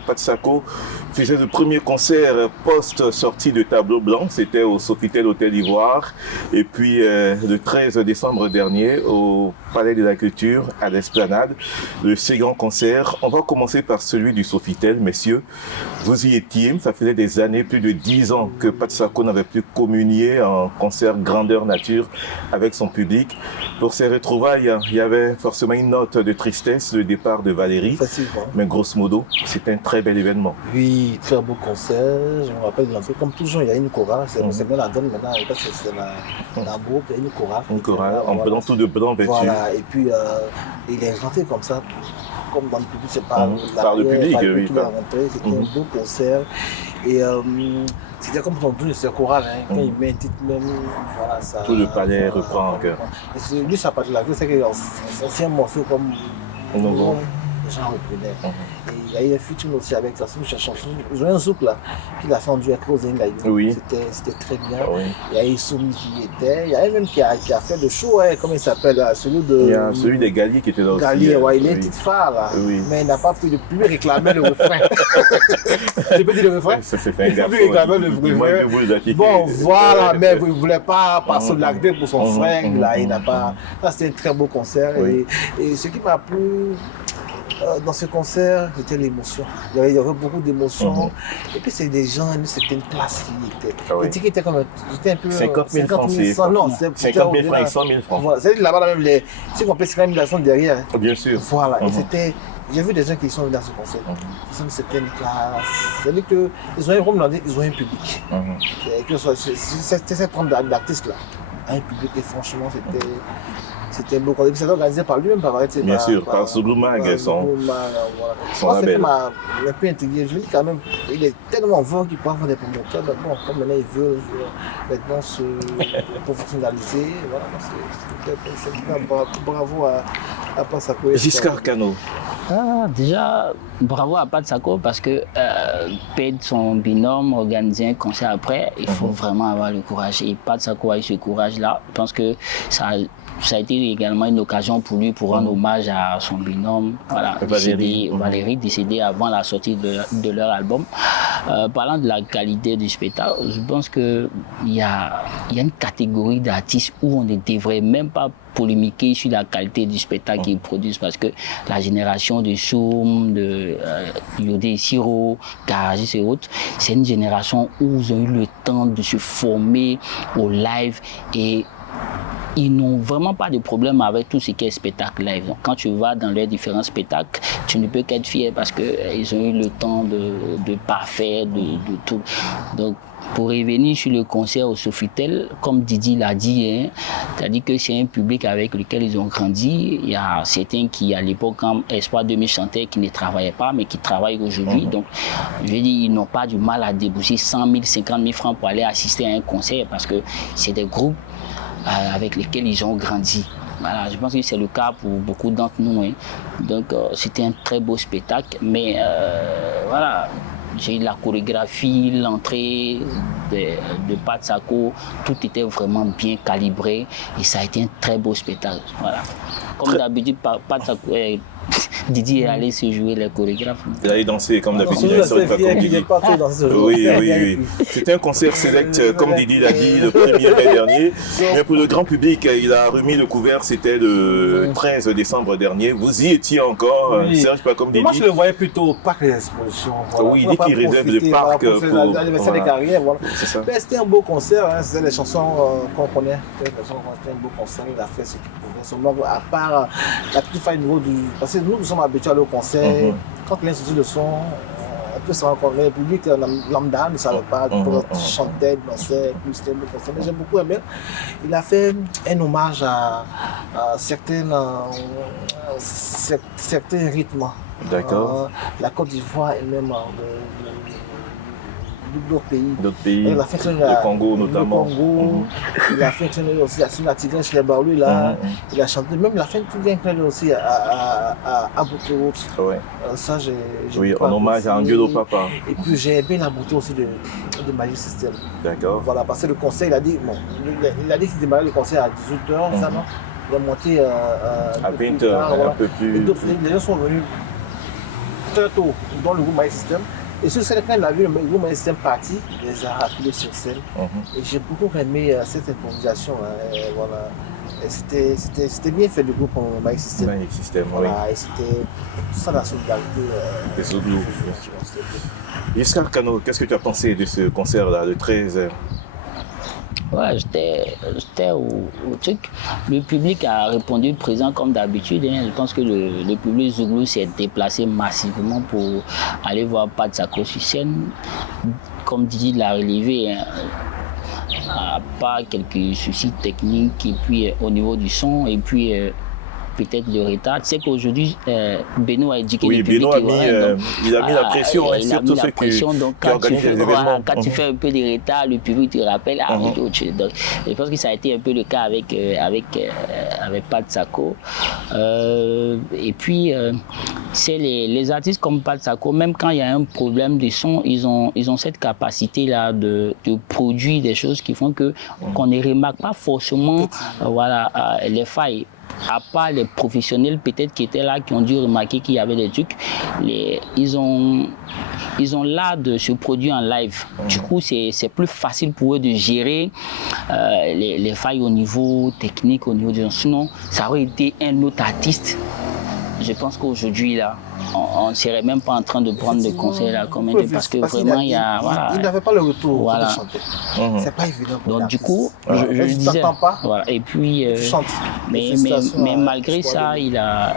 Pat Sako faisait le premier concert post-sortie de Tableau Blanc. C'était au Sofitel Hôtel Ivoire. Et puis le 13 décembre dernier, au Palais de la Culture, à l'Esplanade, le second concert. On va commencer par celui du Sofitel, messieurs. Vous y étiez, ça faisait des années, plus de 10 ans que Pat Sako n'avait plus communié en concert grandeur nature avec son public. Pour ces retrouvailles, il y avait forcément une note de tristesse, le départ de Valérie. Facilement. Mais grosso modo, c'était un très bel événement. Oui, très beau concert. Je me rappelle, comme toujours, il y a une chorale. C'est bien la donne maintenant, c'est la groupe, il y a une chorale. Une chorale, en blanc, tout de blanc vêtu. Voilà, et puis il est rentré comme ça. Comme dans le public, c'est pas par le public, oui. C'était un beau concert. Et c'était comme ton tour, c'est choral, hein. Quand il met un titre même, voilà, ça. Tout le palais reprend en cœur. Et lui, ça part de la gueule, c'est que c'est un morceau comme. Nouveau. Les gens reprenaient. Et il y a eu un featuring aussi avec la chanson. Ils ont un zouk là, qu'il a fait en duo avec Rosen là. Oui. C'était très bien. Oui. Il y a eu Soumi qui y était. Il y a eu même qui a fait le show, hein, comment il s'appelle, celui de. Il y a celui des Galliers qui était là aussi. Gallier, ouais, il est une petite phare là. Oui. Mais il n'a pas pu plus réclamer le refrain. Je peux dire le refrain? Ça c'est un garçon. Le refrain. Bon, voilà, mais il ne voulait pas passer de l'acte pour son frère. Là, il n'a pas. Ça, c'était un très beau concert. Oui. Et ce qui m'a plu. Dans ce concert, c'était l'émotion. Il y avait beaucoup d'émotions. Et puis, c'est des gens, c'était une place qui était. Ah oui. Le ticket était comme un peu. 50 000 francs. 100, non, 50 000 francs et 100 000 francs. Voilà. C'est là-bas, même si on peut se même la derrière. Hein. Bien sûr. Voilà. Et c'était. J'ai vu des gens qui sont venus dans ce concert. Ils ont une certaine classe. C'est-à-dire qu'ils ont un rôle, ils ont un public. C'était cette trompe d'artistes-là. Un public, et franchement, c'était un beau concert. C'était organisé par lui-même, par Valérie. Bien sûr, par Zouglou Mag, son label. Moi, un peu intrigué. Je me dis quand même, il est tellement fort qu'il peut avoir des promoteurs. Mais bon, comme maintenant il veut maintenant se professionnaliser, voilà, c'est bravo à Pat Sako. Giscard Cano. Déjà, bravo à Pat Sako parce que perdre son binôme, organiser un concert après, il faut vraiment avoir le courage. Et Pat Sako a eu ce courage-là. Je pense que ça a été également une occasion pour lui pour rendre hommage à son binôme, voilà, Valérie, décédée avant la sortie de leur album. Parlant de la qualité du spectacle, je pense qu'il y a une catégorie d'artistes où on ne devrait même pas polémiquer sur la qualité du spectacle qu'ils produisent parce que la génération de Soum, de Yodé Siro, Garagis et autres, c'est une génération où ils ont eu le temps de se former au live et ils n'ont vraiment pas de problème avec tout ce qui est spectacle live. Donc, quand tu vas dans les différents spectacles, tu ne peux qu'être fier parce qu'ils ont eu le temps de parfaire, de tout. Donc, pour revenir sur le concert au Sofitel, comme Didi l'a dit, hein, c'est-à-dire que c'est un public avec lequel ils ont grandi. Il y a certains qui, à l'époque, quand Espoir 2000 chantait, qui ne travaillaient pas, mais qui travaillent aujourd'hui. Donc, je veux dire, ils n'ont pas du mal à débourser 100 000, 50 000 francs pour aller assister à un concert parce que c'est des groupes avec lesquels ils ont grandi. Voilà, je pense que c'est le cas pour beaucoup d'entre nous. Hein. Donc, c'était un très beau spectacle, mais voilà. J'ai eu la chorégraphie, l'entrée de Pat Sako, tout était vraiment bien calibré et ça a été un très beau spectacle. Voilà. Comme d'habitude, Pat Sako, Didi est allé se jouer les chorégraphes. Il allait danser comme d'habitude. Oui. C'était un concert select, comme Didi l'a dit, le 1er mai dernier. Mais pour le grand public, il a remis le couvert, c'était le 13 décembre dernier. Vous y étiez encore, Serge, pas comme Didi. Moi, je le voyais plutôt au parc des expositions. Voilà. Oui, il dit qu'il réserve le parc pour l'anniversaire des carrières. Voilà. C'était un beau concert, hein. C'était les chansons qu'on connaît. C'était un beau concert, il a fait ce qu'il pouvait. À part la petite faille niveau du... Parce que nous sommes habitués au concert. Quand l'institut de son, le public lambda ne savait pas, chantait, dansait, puis c'était un beau concert. Mais j'ai beaucoup aimé. Il a fait un hommage à certains rythmes. D'accord. La Côte d'Ivoire et même d'autres pays. Il a fait le Congo notamment. Il a fait aussi la Tigresse chez les Baoulou là. Il a chanté, même il a fait tout bien aussi à Boutou. Ouais. Ça j'ai en hommage à Angelo Papa. Et puis j'ai bien la beauté aussi de Magic System. D'accord. Voilà, parce que le concert, il a dit qu'il démarrait le concert à 18h, ça non. Il est monté à 20h, un peu plus. Les gens sont venus très tôt dans le groupe Magic System. Et sur scène, quand il a vu le groupe Magic System parti, il les a rappelés sur scène. Et j'ai beaucoup aimé cette improvisation. Voilà. C'était bien fait du groupe Magic System. Magic System, voilà, et c'était ça la solidarité. Les Zouglou. Giscard Cano, qu'est-ce que tu as pensé de ce concert-là, le 13 Ouais, j'étais au truc. Le public a répondu présent comme d'habitude. Hein. Je pense que le public Zouglou s'est déplacé massivement pour aller voir Pat Sako sur scène. Comme Didi l'a relevé, hein, à part quelques soucis techniques et puis au niveau du son et puis peut-être le retard. Tu sais qu'aujourd'hui, Beno a éduqué le public. Beno il a mis la pression, surtout ceux qui organisent les événements. Quand tu fais un peu de retard, le public te rappelle. Donc, je pense que ça a été un peu le cas avec Pat Sako. Et puis, c'est les artistes comme Pat Sako, même quand il y a un problème de son, ils ont cette capacité-là de produire des choses qui font qu'on ne remarque pas forcément les failles. À part les professionnels peut-être qui étaient là, qui ont dû remarquer qu'il y avait des trucs, ils ont l'art de se produire en live. Du coup, c'est plus facile pour eux de gérer les failles au niveau technique, au niveau du... Sinon, ça aurait été un autre artiste. Je pense qu'aujourd'hui, là, on ne serait même pas en train de prendre des conseils là, comme parce que vraiment, il y a... Il n'avait pas le retour pour chanter. C'est pas évident pour donc, du coup, je disais... Voilà. Et puis... mais malgré ça, il a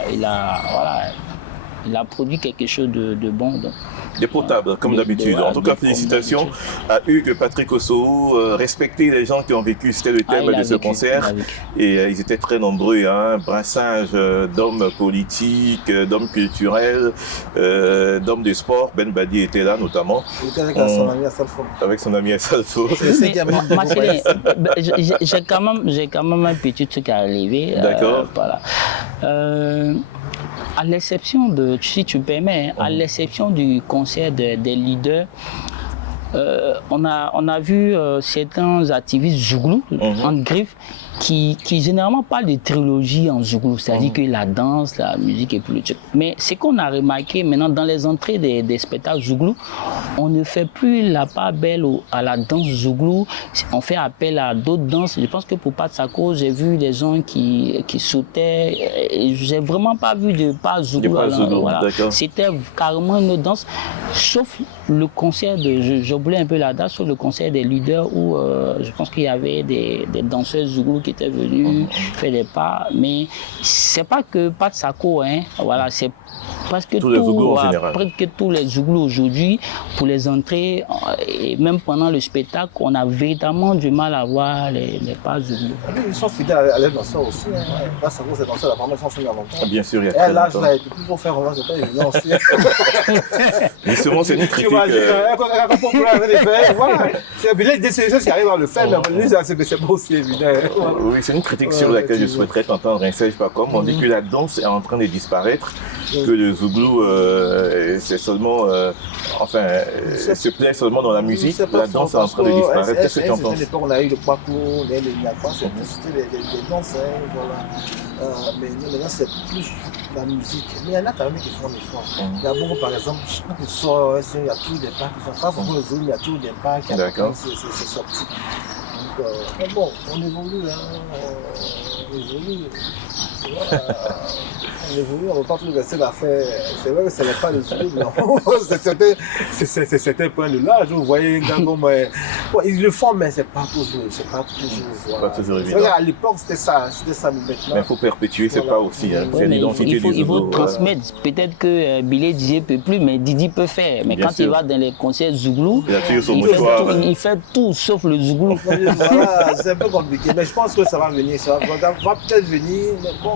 produit quelque chose de bon. Donc. Des potables, comme d'habitude. En tout cas, félicitations à Hugues, Patrick Osso. Respecter les gens qui ont vécu, c'était le thème de ce concert. Et ils étaient très nombreux. Brassage d'hommes politiques, d'hommes culturels, d'hommes de sport. Ben Badi était là notamment. Il était avec son ami Assalfo. Avec son ami Assalfo. J'ai quand même un petit truc à relever. D'accord. Voilà. À l'exception de, si tu permets, à l'exception du concert des leaders, on a vu certains activistes Zouglou, en griffe, qui généralement parle de trilogie en Zouglou, c'est-à-dire que la danse, la musique et puis le truc. Mais ce qu'on a remarqué maintenant dans les entrées des spectacles Zouglou, on ne fait plus la part belle à la danse Zouglou, on fait appel à d'autres danses. Je pense que pour Patsako, j'ai vu des gens qui sautaient, j'ai vraiment pas vu de pas Zouglou. Voilà. C'était carrément une autre danse, sauf le concert j'oubliais un peu la date, sauf le concert des leaders où je pense qu'il y avait des danseuses Zouglou qui étaient venues faire des pas, mais c'est pas que Patsako, hein, voilà, c'est parce que presque tous les Zouglous aujourd'hui, pour les entrées et même pendant le spectacle, on a véritablement du mal à voir les pas Zouglous. Ils sont fidèles à les danseurs aussi. Patsako, c'est danseur, la première chanson il y a longtemps. Bien sûr, il y a très longtemps. Là, je l'ai plus pour faire, c'est pas évident aussi. Justement, c'est une critique. Voilà. C'est des solutions qui arrivent à le faire, mais lui, c'est pas aussi évident. Oui, c'est une critique sur laquelle je souhaiterais t'entendre un Serge Pacom. On dit que la danse est en train de disparaître, que le Zouglou, c'est seulement, se plaît seulement dans la musique. La danse est en train de disparaître. Qu'est-ce que tu en penses? On a eu le Paco, les Niakwa, c'était des danses, voilà. Mais maintenant, c'est plus la musique. Mais il y en a quand même qui font l'effort. Il y a beaucoup, par exemple, qui sort, il y a tous des pas qui sont pas vraiment le Zoom, il y a tous des pas qui c'est sorti. Donc, mais bon, on évolue, on évolue. On évolue, on ne va pas toujours rester à faire. C'est vrai que ce n'est pas le Zoom, mais c'est certains points de l'âge. Vous voyez un gars comme. Ils le font, mais ce n'est pas toujours. C'est pas toujours évident. À l'époque, c'était ça, mais maintenant. Mais il faut perpétuer, c'est pas aussi. C'est l'identité du Zoulou. Il faut transmettre. Peut-être que Bilé Didier ne peut plus, mais Didi peut faire. Mais quand il va dans les concerts Zouglou, il fait tout sauf le Zouglou. Voilà, c'est un peu compliqué. Mais je pense que ça va venir. Ça va peut-être venir, mais bon.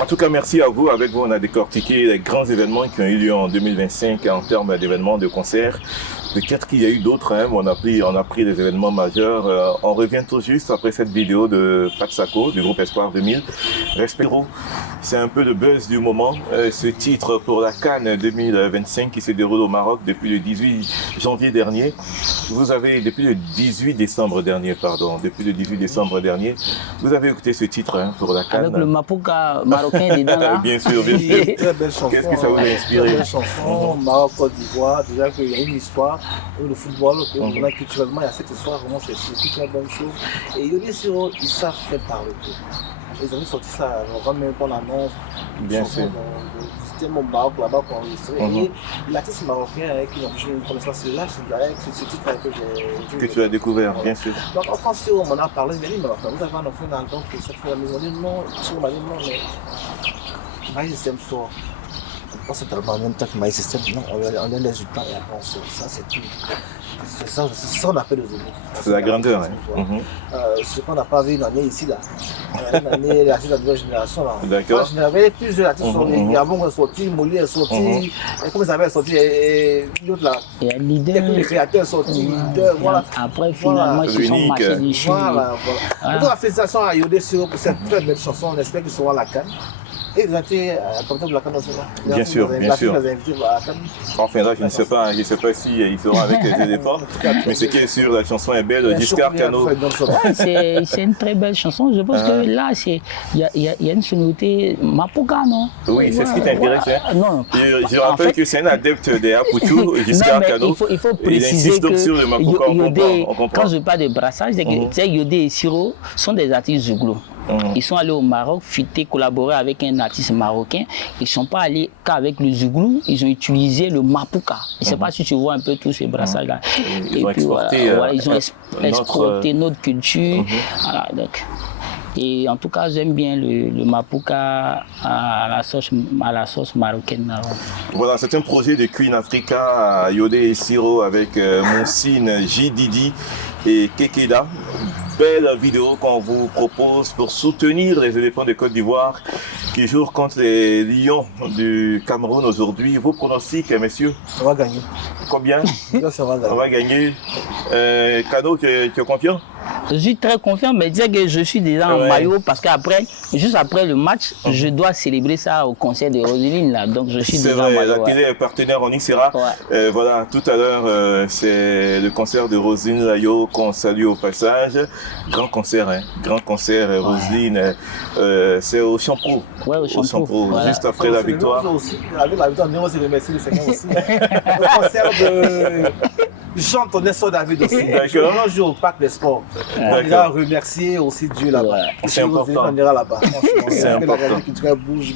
En tout cas, merci à vous. Avec vous, on a décortiqué les grands événements qui ont eu lieu en 2025 en termes d'événements, de concerts. Peut-être qu'il y a eu d'autres, hein, mais on a pris des événements majeurs. On revient tout juste après cette vidéo de Patsako, du groupe Espoir 2000. Respiro, c'est un peu le buzz du moment. Ce titre pour la Cannes 2025 qui se déroule au Maroc depuis le 18 janvier dernier. Depuis le 18 décembre dernier, vous avez écouté ce titre pour la Cannes. Avec le Mapuka marocain dedans là. Bien sûr, bien sûr. Très belle chanson. Qu'est-ce que ça vous a inspiré? Très belle chanson, Maroc, Côte d'Ivoire. Déjà qu'il y a une histoire. Le football, culturellement, il y a cette histoire, vraiment, c'est une très bonne chose. Et Yodé Siro, ils savent faire parler. Ils ont sorti ça avant même qu'on annonce. Bien sûr. C'était mon Maroc là-bas pour enregistrer. Et l'artiste marocain avec qui j'ai une connaissance, c'est là, c'est ce titre que tu as découvert, bien sûr. Donc, quand Siro m'en a parlé, il m'a dit, mais vous avez un enfant dans le temps que cette fois la maison. Il dit non, Siro m'a dit non, mais Maïs System sort. C'est tellement en même temps que Maïs System, non, on a les résultats et après on sort. Ça, c'est tout. C'est ça qu'on appelle le Zoulou. C'est la grandeur. Ce qu'on n'a pas vu une année ici, là. Une année, l'artiste de la nouvelle génération, là. D'accord. Il y avait plusieurs artistes qui sont sortis. Gabon est sorti, Molly est sorti. Comment ça va sorti? L'autre là. Il y a leader. Les créateurs sortis. Voilà. Après, finalement, ils sont marchés du chou. Voilà. Donc, félicitations à Yodé Siro pour cette très belle chanson. On espère qu'ils seront à la Cannes. Et vous étiez comme de la Cannes aussi, là? Bien sûr, bien sûr. Enfin là, je ne sais pas s'il sera avec les éléphants, mais ce qui est sûr, la chanson est belle. Giscard Cano. C'est une très belle chanson. Je pense que là, il y a une sonorité Mapuka, non? Oui, c'est ce qui t'intéresse. Non. Je rappelle que c'est un adepte des Apoutou, Giscard Cano. Il faut préciser que sur le Mapuka, Yodé, quand je parle de brassage, c'est que Yodé et Siro sont des artistes Zouglou. Ils sont allés au Maroc, collaborer avec un artiste marocain. Ils ne sont pas allés qu'avec le Zouglou, ils ont utilisé le Mapuka. Je ne sais pas si tu vois un peu tous ces brassages-là. Ils ont exporté notre culture. Voilà, donc. Et en tout cas, j'aime bien le Mapuka à la sauce marocaine. Voilà, c'est un projet de Queen Africa, Yodé et Siro avec Moussine, J. Didi et Kekeda. Belle vidéo qu'on vous propose pour soutenir les éléphants de Côte d'Ivoire qui jouent contre les Lions du Cameroun aujourd'hui. Vos pronostics, messieurs? On va gagner. Combien? Ça va gagner. On va gagner. Cano, tu es confiant? Je suis très confiant, mais dire que je suis déjà en maillot parce qu'après, juste après le match, je dois célébrer ça au concert de Roselyne là. Donc je suis déjà en maillot. C'est vrai, la télé est partenaire, on y sera. Voilà, tout à l'heure, c'est le concert de Roselyne Layo qu'on salue au passage. Grand concert, Roselyne. C'est au Champrou. Ouais, au Champrou. Voilà. Juste après la victoire. Avec la victoire, on s'est remercié le Seigneur aussi. Le concert du chante Nestor David aussi. D'accord. On joue au Parc des Sports. On ira remercier aussi Dieu là-bas. C'est important. On ira là-bas. C'est important. Bouge.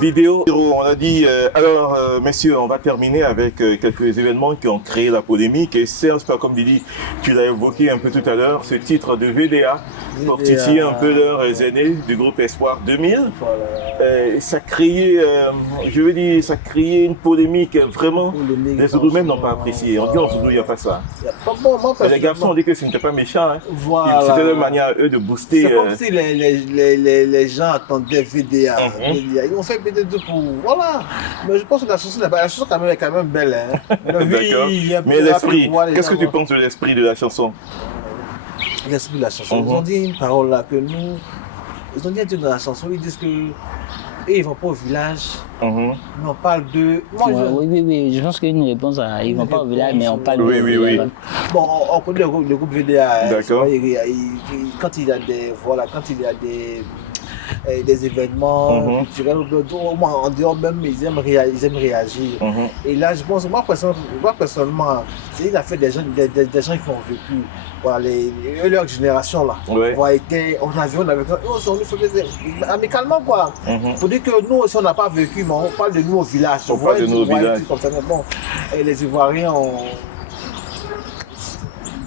Vidéo, on a dit, alors messieurs, on va terminer avec quelques événements qui ont créé la polémique. Et Serge, comme Didi, tu l'as évoqué un peu tout à l'heure, ce titre de VDA, pour titiller un peu leurs aînés du groupe Espoir 2000. Ça créait, ça créait une polémique vraiment. Les Zoulous même n'ont pas apprécié. On dit en Zoulou, il n'y a pas ça. Les garçons ont dit que ce n'était pas méchant. Hein. Voilà. C'était leur manière, eux, de booster. C'est comme si les gens attendaient VDA. Ils ont fait peut-être pour. Voilà. Mais je pense que la chanson est quand même belle. Hein. D'accord. Mais l'esprit, qu'est-ce que tu penses de l'esprit de la chanson? L'esprit de la chanson. Ils ont dit une parole là que nous. Ils ont dit un truc dans la chanson, ils disent que. Et ils vont pas au village, mais on parle de. Oui, je pense qu'une réponse à. Ils vont pas au village, mais on parle de. Oui. Bon, on connaît le groupe VDA. D'accord. Quand il y a des événements culturels, en dehors même, ils aiment réagir. Et là, je pense, moi personnellement, c'est une affaire des gens qui ont vécu. Voilà, leur génération là. On avait amicalement quoi. Pour dire que nous, si on n'a pas vécu, mais on parle de nous au village. On parle de nos villages. Comme ça, bon, et les Ivoiriens ont.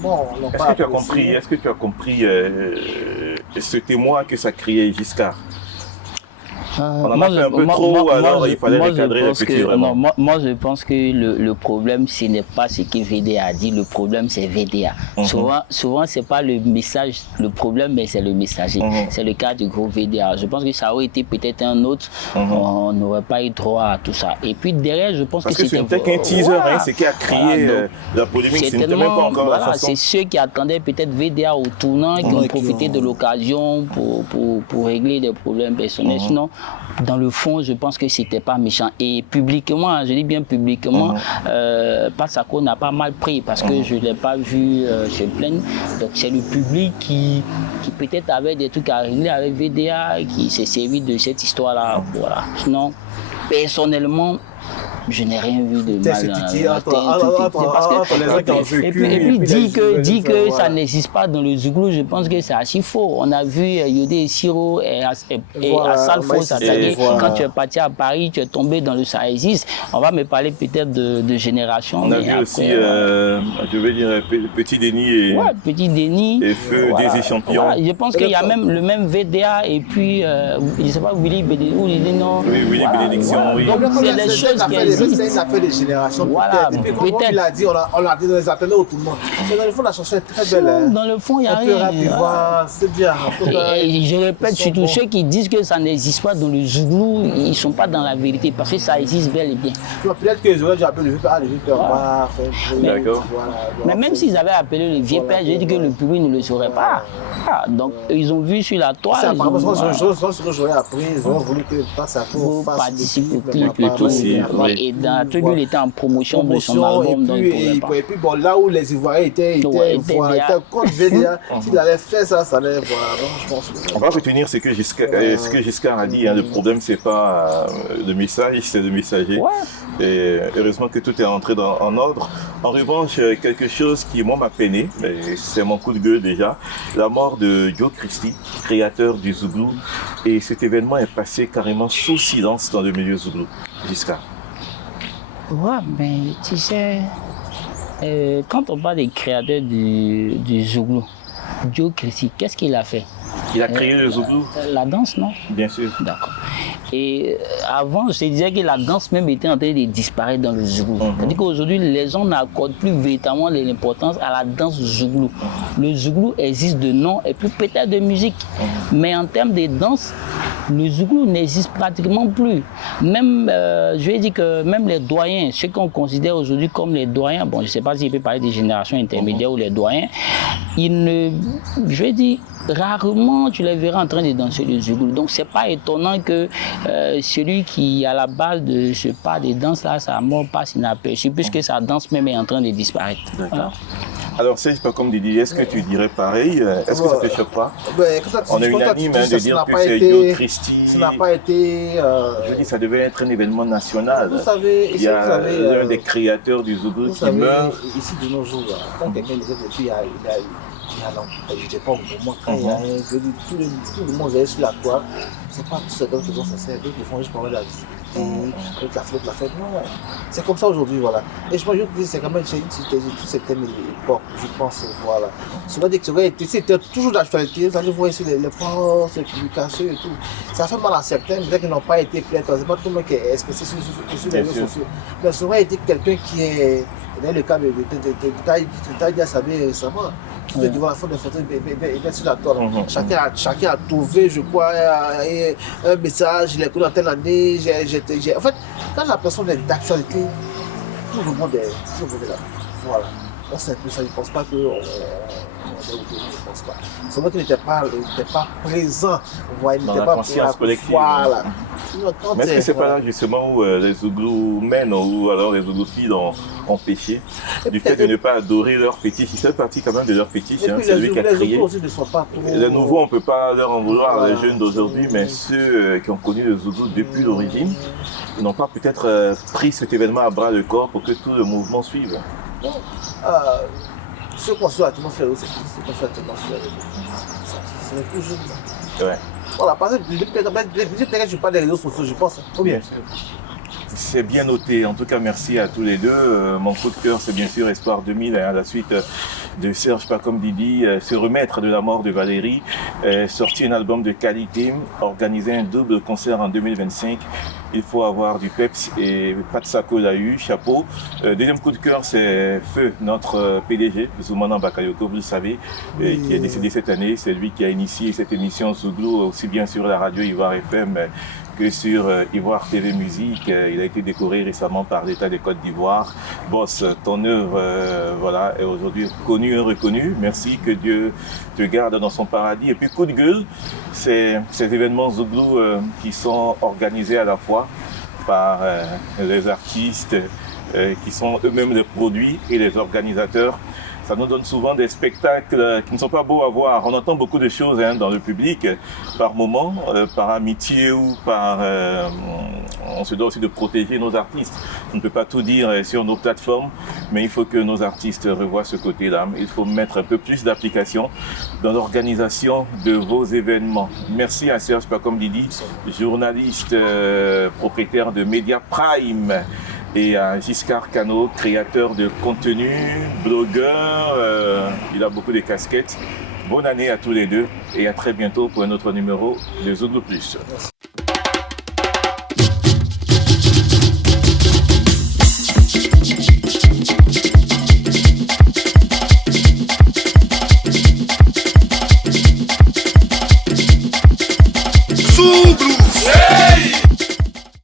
Est-ce que tu as compris ce témoin que ça criait Giscard? On en a fait un peu trop, alors il fallait recadrer les petits vraiment. Moi, je pense que le problème, ce n'est pas ce que VDA a dit, le problème, c'est VDA. Souvent ce n'est pas le message, le problème, mais c'est le messager. C'est le cas du groupe VDA. Je pense que ça aurait été peut-être un autre, on n'aurait pas eu droit à tout ça. Et puis derrière, je pense que c'était... Parce que c'était qu'un teaser, c'est qui a créé la polémique, ce n'était même pas encore la chanson. C'est ceux qui attendaient peut-être VDA au tournant, qui ont profité de l'occasion pour régler des problèmes personnels. Sinon, dans le fond, je pense que c'était pas méchant. Et publiquement, je dis bien publiquement, Passako n'a pas mal pris parce que je ne l'ai pas vu se plaindre. Donc c'est le public qui peut-être avait des trucs à régler avec VDA, qui s'est servi de cette histoire-là. Voilà. Sinon, personnellement, je n'ai rien vu de mal. Et puis dit que ça n'existe pas dans le Zouglou, je pense que c'est archi faux. On a vu Yodé et Siro et Assalfo s'attaquer. Quand tu es parti à Paris, tu es tombé dans le ça existe. On va me parler peut-être de génération. On a vu aussi, je vais dire, Petit Denis et Feu des Champions. Je pense qu'il y a même le même VDA et puis, je ne sais pas, Willy Bénédiction. Oui, Willy Bénédiction, oui. Donc c'est des choses qui existent. C'est une affaire des générations. Voilà, peut-être. Comme il l'a dit, on l'a dit dans les appels au tout le monde. Mais dans le fond, la chanson est très belle. Dans le fond, il n'y a rien. C'est bien. Et je répète, surtout ceux qui disent que ça n'existe pas dans le Zoulou, ils ne sont pas dans la vérité parce que ça existe bel et bien. Peut-être que j'aurais dû appeler le vieux père. D'accord. Mais même s'ils avaient appelé le vieux père, je dis que le public ne le saurait pas. Donc ils ont vu sur la toile. C'est apparemment ce que j'aurais appris. Ils auraient voulu que Passako participe au clip et tout. Et dans tout il était en promotion de son album. Et puis bon, là où les Ivoiriens étaient contre VDA, s'il allait faire ça, ça allait voir. Je pense. On va retenir ce que Giscard a dit. Le problème, c'est pas le message, c'est le messager. Et heureusement que tout est rentré en ordre. En revanche, quelque chose qui, moi, m'a peiné, c'est mon coup de gueule déjà, la mort de Joe Christie, créateur du Zouglou. Et cet événement est passé carrément sous silence dans le milieu Zouglou. Giscard. Ouais, mais tu sais, quand on parle des créateurs du Zouglou, Joe Christie, qu'est-ce qu'il a fait? Il a créé le Zouglou? La danse, non? Bien sûr. D'accord. Et avant, je te disais que la danse même était en train de disparaître dans le Zougou. C'est-à-dire qu'aujourd'hui, les gens n'accordent plus véritablement l'importance à la danse Zougou. Le Zougou existe de nom et puis peut-être de musique. Mais en termes de danse, le Zougou n'existe pratiquement plus. Même, je vais dire que même les doyens, ceux qu'on considère aujourd'hui comme les doyens, bon, je ne sais pas si je peux parler des générations intermédiaires ou les doyens, ils ne, je vais dire, rarement tu les verras en train de danser le Zougou. Donc c'est pas étonnant que celui qui à la base de ce pas de danse là, sa mort passe inaperçu, puisque sa danse même est en train de disparaître. Voilà. Alors c'est pas comme Didi, est-ce que tu dirais pareil? Est-ce que ça te choque pas? On a une anime de dire que c'est Yo Christy. Ça n'a pas été... Je dis ça devait être un événement national. Vous savez, il y a l'un des créateurs du Zougou qui meurt. Ici de nos jours, quand quelqu'un disait que puis il y a je n'étais pas au moment quand il y a tout le monde est sur la toile, c'est pas tout ce dont ils ça sert, ils font juste parler de la visibilité, avec la fête, non, c'est comme ça aujourd'hui, voilà. Et je pense que c'est quand même toute cette époque, je pense, voilà. Souvent, dès que c'était toujours d'actualité, vous allez voir ici les postes, les publications et tout. Ça fait mal à certains, peut-être qu'ils n'ont pas été plaints, c'est pas tout le monde qui est spécialisé sur les réseaux sociaux. Mais souvent, il y a quelqu'un qui est, dans le cas de Taïdia Sabé récemment, qui fait devant la fin de photos, bien sur la toile. Chacun a trouvé, je crois, un message, il est connu dans telle année. En fait, quand la personne est d'actualité, tout le monde est là. Voilà. C'est un peu ça, je ne pense pas que je ne pense pas. C'est vrai qu'il n'était pas présent. Il dans la conscience collective. Voilà. Mais est-ce que c'est pas là justement où les Zouglous mènent ou alors les Zouglous filles ont péché du fait de ne pas adorer leur fétiche? Ils font partie quand même de leur fétiche, hein, c'est lui qui a créé. Les nouveaux, on ne peut pas leur en vouloir, les jeunes d'aujourd'hui, mais ceux qui ont connu le Zougou depuis l'origine, ils n'ont pas peut-être pris cet événement à bras le corps pour que tout le mouvement suive. Non. Ceux qui ont su l'atmosphère, c'est ceux qui ont su l'atmosphère. C'est les plus jeunes. Ouais. Voilà, parce que je parle des réseaux sociaux, je pense. Bien. C'est bien noté. En tout cas, merci à tous les deux. Mon coup de cœur, c'est bien sûr Espoir 2000, à la suite de Serge Pacom Didi, se remettre de la mort de Valérie, sortir un album de qualité, organiser un double concert en 2025. Il faut avoir du peps et Patsako l'a eu, chapeau. Deuxième coup de cœur, c'est Feu, notre PDG, Zoumana Bakayoko, vous le savez, qui est décédé cette année. C'est lui qui a initié cette émission Zouglou, aussi bien sur la radio Ivoire FM que sur Ivoire TV Musique. Il a été décoré récemment par l'État de Côte d'Ivoire. Boss, ton œuvre voilà, est aujourd'hui connue et reconnue. Merci, que Dieu te garde dans son paradis. Et puis coup de gueule, c'est ces événements Zouglou qui sont organisés à la fois par les artistes qui sont eux-mêmes les produits et les organisateurs. Ça nous donne souvent des spectacles qui ne sont pas beaux à voir. On entend beaucoup de choses dans le public, par moment, par amitié ou par... on se doit aussi de protéger nos artistes. On ne peut pas tout dire sur nos plateformes, mais il faut que nos artistes revoient ce côté-là. Il faut mettre un peu plus d'application dans l'organisation de vos événements. Merci à Serge Pacom Didi, journaliste, propriétaire de Media Prime, et à Giscard Cano, créateur de contenu, blogueur, il a beaucoup de casquettes. Bonne année à tous les deux et à très bientôt pour un autre numéro de Zouglou Plus. Zouglou.